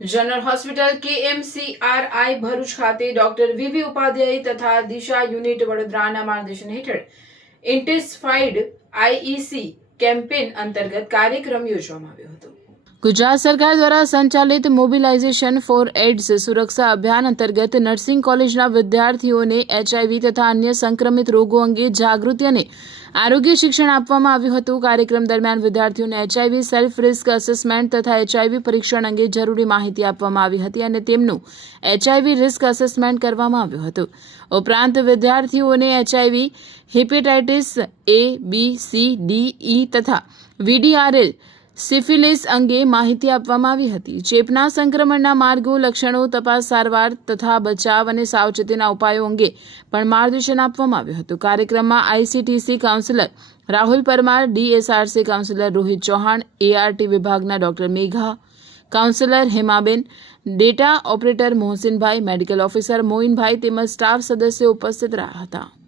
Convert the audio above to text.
General hospital KMCRI Bharuch ખાતે doctor VV Upadhyay તથા દિશા unit વડોદરાના માર્ગદર્શન હેઠળ ઇન્ટેન્સિફાઈડ IEC કેમ્પેન અંતર્ગત કાર્યક્રમ યોજવામાં આવ્યો હતો। ગુજરાત સરકાર દ્વારા સંચાલિત મોબિલાઇઝેશન ફોર એડ્સ સુરક્ષા અભિયાન અંતર્ગત નર્સિંગ કોલેજના વિદ્યાર્થીઓને HIV તથા અન્ય સંક્રમિત રોગો અંગે જાગૃતિ અને આરોગ્ય શિક્ષણ આપવામાં આવ્યું હતું। કાર્યક્રમ દરમિયાન વિદ્યાર્થીઓને HIV સેલ્ફ રિસ્ક અસેસમેન્ટ તથા HIV પરીક્ષણ અંગે જરૂરી માહિતી આપવામાં આવી હતી અને તેમનું HIV રિસ્ક અસેસમેન્ટ કરવામાં આવ્યું હતું। ઉપરાંત વિદ્યાર્થીઓને HIV, hepatitis A, B, C, D, E તથા VDRL સિફિલિસ અંગે માહિતી આપવામાં આવી હતી। ચેપના સંક્રમણના માર્ગો, લક્ષણો, તપાસ, સારવાર તથા બચાવ અને સાવચેતીના ઉપાયો અંગે પણ માર્ગદર્શન આપવામાં આવ્યું હતું। કાર્યક્રમમાં ICTC counsellor Rahul Parmar, DSRC counsellor Rohit Chauhan, ART વિભાગના ડોક્ટર મેઘા, કાઉન્સિલર હેમાબેન, ડેટા ઓપરેટર મોહસિનભાઈ, મેડિકલ ઓફિસર મોઇનભાઈ તેમજ સ્ટાફ સદસ્યો ઉપસ્થિત રહ્યા હતા।